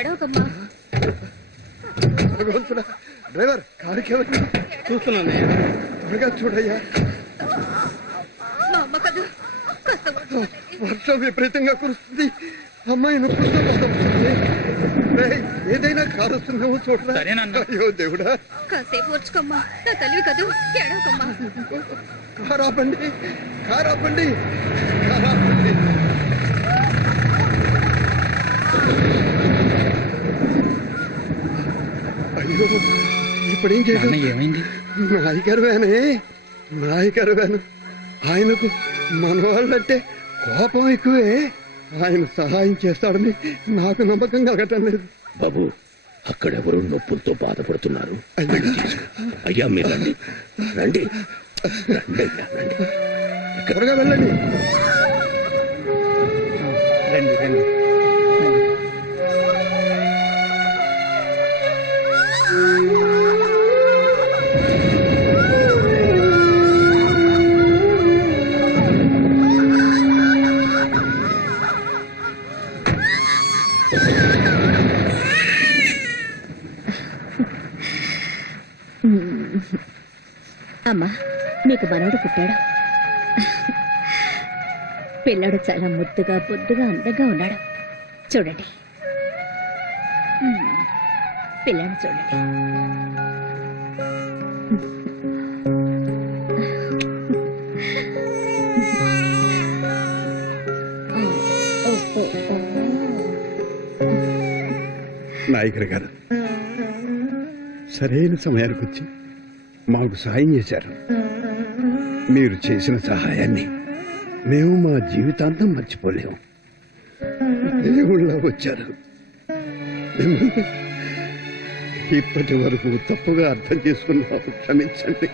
ఎడవకమ్మా. భగవంతుడా, డ్రైవర్ కారుకి ఎవరు చూస్తున్నానయ్యా, త్వరగా చూడయ్యా. మా అమ్మ కదా, కాస్త వర్షం విపరీతంగా కురుస్తుంది, అమ్మాయిని ఏదైనా కారు వస్తుందేమో చూడరా. అయ్యో దేవుడా, కాసేపు వచ్చుకోమ్మా, నా తల్లివి కదా, ఎడవకమ్మా. కారాపండి, కారాపండి, కారాపండి. అయ్యో, ఇప్పుడేం చేయాలి? ఏమైంది? నాయగారు వేనే, నాయగారు వేను. ఆయనకు మన వాళ్ళంటే కోపం ఎక్కువే. ఆయన సహాయం చేస్తాడని నాకు నమ్మకం కలగటం లేదు. బాబు, అక్కడెవరు నొప్పులతో బాధపడుతున్నారు. అయ్యా మీరు రండి, రండి, రండి, రండి. త్వరగా వెళ్ళండి. రండి రండి. అమ్మా, మీకు మనవడు పుట్టాడు. పిల్లాడు చాలా ముద్దుగా బొద్దుగా అందంగా ఉన్నాడు. చూడండి, పిల్లాడు చూడండి. నాయకుడు గారు సరైన సమయానికి వచ్చి మాకు సాయం చేశారు. మీరు చేసిన సహాయాన్ని మేము మా జీవితాంతం మర్చిపోలేము. దేవుళ్ళ వచ్చారు. ఇప్పటి వరకు తప్పుగా అర్థం చేసుకున్నావు, క్షమించండి.